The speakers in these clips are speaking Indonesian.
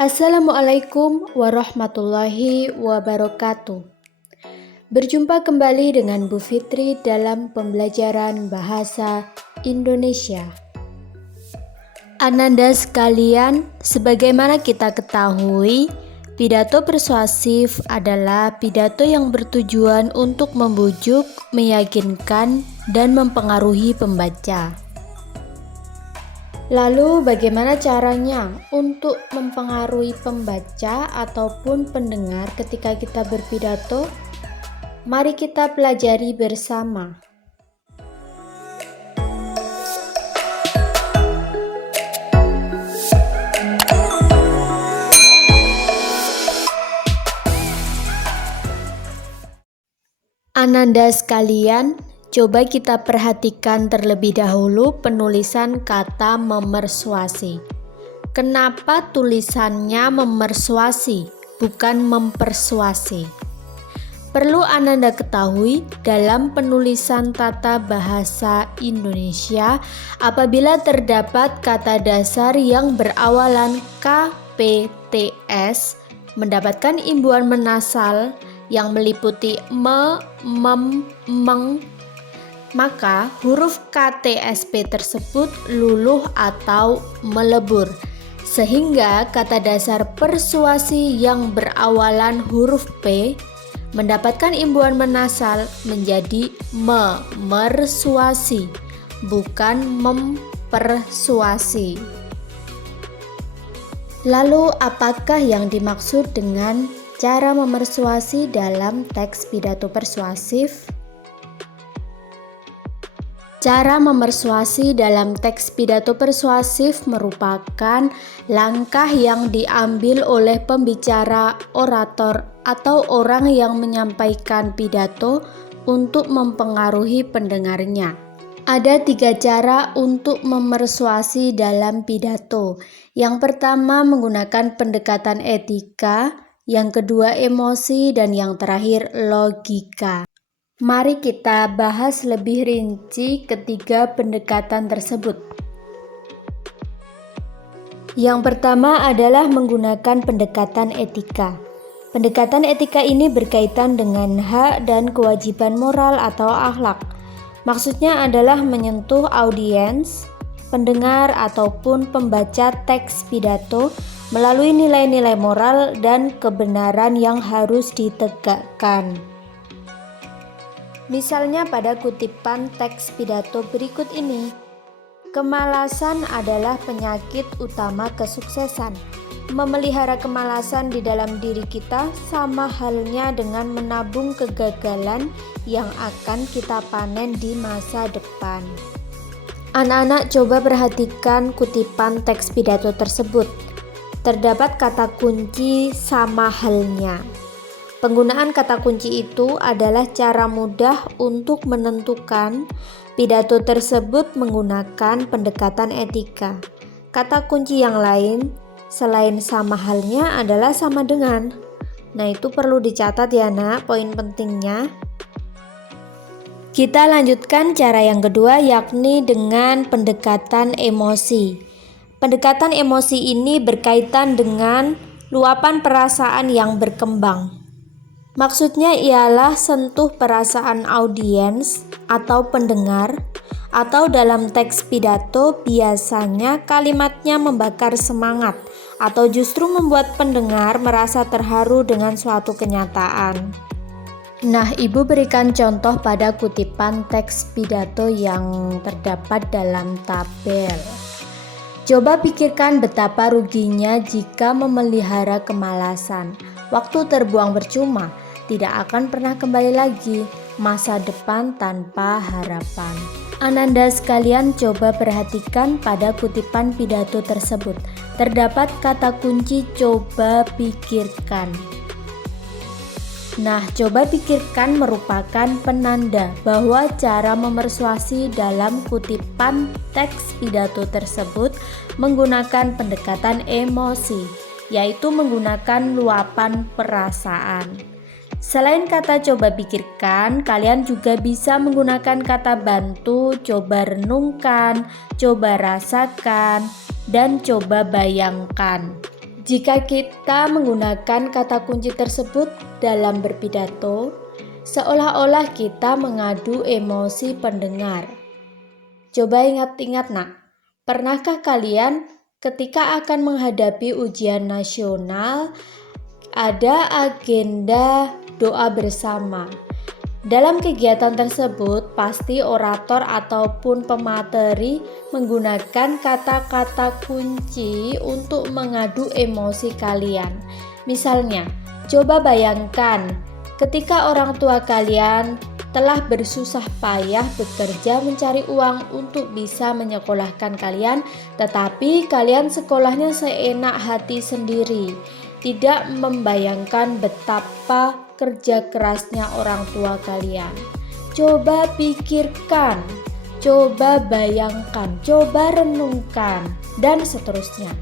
Assalamualaikum warahmatullahi wabarakatuh. Berjumpa kembali dengan Bu Fitri dalam pembelajaran bahasa Indonesia. Ananda sekalian, sebagaimana kita ketahui, pidato persuasif adalah pidato yang bertujuan untuk membujuk, meyakinkan, dan mempengaruhi pembaca. Lalu bagaimana caranya untuk mempengaruhi pembaca ataupun pendengar ketika kita berpidato? Mari kita pelajari bersama. Ananda sekalian, coba kita perhatikan terlebih dahulu penulisan kata memersuasi. Kenapa tulisannya memersuasi, bukan mempersuasi? Perlu Ananda ketahui dalam penulisan tata bahasa Indonesia, apabila terdapat kata dasar yang berawalan KPTS mendapatkan imbuhan menasal yang meliputi me, mem, meng, maka huruf KTSP tersebut luluh atau melebur, sehingga kata dasar persuasi yang berawalan huruf P mendapatkan imbuhan menasal menjadi memersuasi, bukan mempersuasi. Lalu apakah yang dimaksud dengan cara memersuasi dalam teks pidato persuasif? Cara memersuasi dalam teks pidato persuasif merupakan langkah yang diambil oleh pembicara, orator, atau orang yang menyampaikan pidato untuk mempengaruhi pendengarnya. Ada 3 cara untuk memersuasi dalam pidato. Yang pertama menggunakan pendekatan etika, yang kedua emosi, dan yang terakhir logika. Mari kita bahas lebih rinci ketiga pendekatan tersebut. Yang pertama adalah menggunakan pendekatan etika. Pendekatan etika ini berkaitan dengan hak dan kewajiban moral atau akhlak. Maksudnya adalah menyentuh audiens, pendengar ataupun pembaca teks pidato melalui nilai-nilai moral dan kebenaran yang harus ditegakkan. Misalnya pada kutipan teks pidato berikut ini, kemalasan adalah penyakit utama kesuksesan. Memelihara kemalasan di dalam diri kita sama halnya dengan menabung kegagalan yang akan kita panen di masa depan. Anak-anak coba perhatikan kutipan teks pidato tersebut. Terdapat kata kunci sama halnya. Penggunaan kata kunci itu adalah cara mudah untuk menentukan pidato tersebut menggunakan pendekatan etika. Kata kunci yang lain selain sama halnya adalah sama dengan. Nah, itu perlu dicatat ya nak, poin pentingnya. Kita lanjutkan cara yang kedua, yakni dengan pendekatan emosi. Pendekatan emosi ini berkaitan dengan luapan perasaan yang berkembang. Maksudnya ialah sentuh perasaan audiens atau pendengar, atau dalam teks pidato biasanya kalimatnya membakar semangat atau justru membuat pendengar merasa terharu dengan suatu kenyataan. Nah, Ibu berikan contoh pada kutipan teks pidato yang terdapat dalam tabel. Coba pikirkan betapa ruginya jika memelihara kemalasan. Waktu terbuang percuma, tidak akan pernah kembali lagi, masa depan tanpa harapan. Ananda sekalian coba perhatikan pada kutipan pidato tersebut. Terdapat kata kunci coba pikirkan. Nah, coba pikirkan merupakan penanda bahwa cara memersuasi dalam kutipan teks pidato tersebut menggunakan pendekatan emosi, yaitu menggunakan luapan perasaan. Selain kata coba pikirkan, kalian juga bisa menggunakan kata bantu, coba renungkan, coba rasakan, dan coba bayangkan. Jika kita menggunakan kata kunci tersebut dalam berpidato, seolah-olah kita mengadu emosi pendengar. Coba ingat-ingat nak, pernahkah kalian ketika akan menghadapi ujian nasional ada agenda doa bersama? Dalam kegiatan tersebut, pasti orator ataupun pemateri menggunakan kata-kata kunci untuk mengadu emosi kalian. Misalnya, coba bayangkan ketika orang tua kalian telah bersusah payah bekerja mencari uang untuk bisa menyekolahkan kalian, tetapi kalian sekolahnya seenak hati sendiri, tidak membayangkan betapa kerja kerasnya orang tua kalian. Coba pikirkan, coba bayangkan, coba renungkan, dan seterusnya.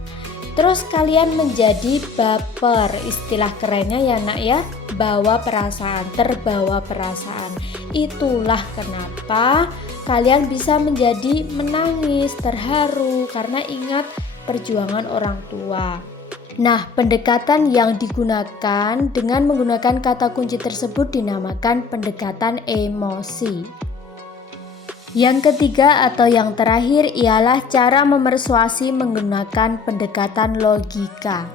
Terus kalian menjadi baper, istilah kerennya ya nak ya, bawa perasaan, terbawa perasaan. Itulah kenapa kalian bisa menjadi menangis, terharu karena ingat perjuangan orang tua. Nah, pendekatan yang digunakan dengan menggunakan kata kunci tersebut dinamakan pendekatan emosi. Yang ketiga atau yang terakhir ialah cara memersuasi menggunakan pendekatan logika,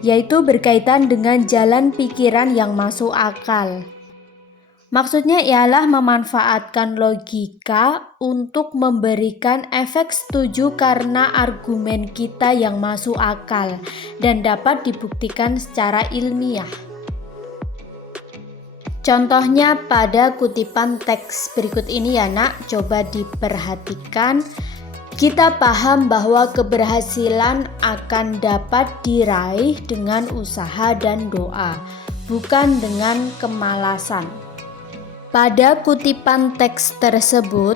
yaitu berkaitan dengan jalan pikiran yang masuk akal. Maksudnya ialah memanfaatkan logika untuk memberikan efek setuju karena argumen kita yang masuk akal dan dapat dibuktikan secara ilmiah. Contohnya pada kutipan teks berikut ini ya nak, coba diperhatikan. Kita paham bahwa keberhasilan akan dapat diraih dengan usaha dan doa, bukan dengan kemalasan. Pada kutipan teks tersebut,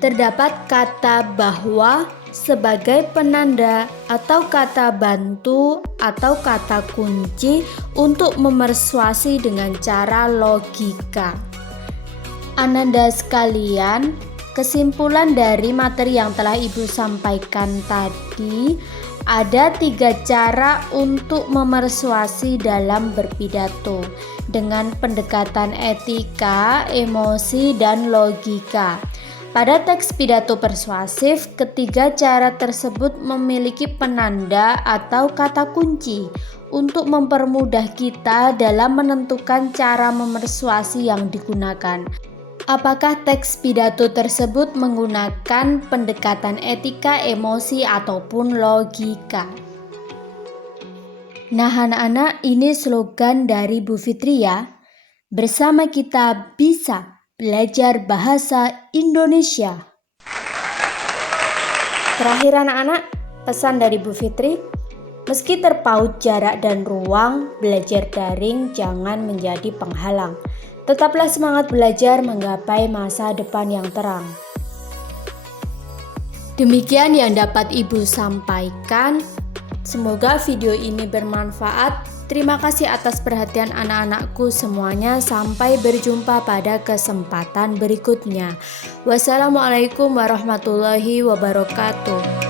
terdapat kata bahwa sebagai penanda atau kata bantu atau kata kunci untuk memersuasi dengan cara logika. Ananda sekalian, kesimpulan dari materi yang telah Ibu sampaikan tadi, ada 3 cara untuk memersuasi dalam berpidato dengan pendekatan etika, emosi, dan logika. Pada teks pidato persuasif, ketiga cara tersebut memiliki penanda atau kata kunci untuk mempermudah kita dalam menentukan cara memersuasi yang digunakan. Apakah teks pidato tersebut menggunakan pendekatan etika, emosi, ataupun logika? Nah anak-anak, ini slogan dari Bu Fitri ya. Bersama kita bisa belajar bahasa Indonesia. Terakhir anak-anak, pesan dari Bu Fitri, meski terpaut jarak dan ruang, belajar daring jangan menjadi penghalang. Tetaplah semangat belajar menggapai masa depan yang terang. Demikian yang dapat Ibu sampaikan. Semoga video ini bermanfaat. Terima kasih atas perhatian anak-anakku semuanya. Sampai berjumpa pada kesempatan berikutnya. Wassalamualaikum warahmatullahi wabarakatuh.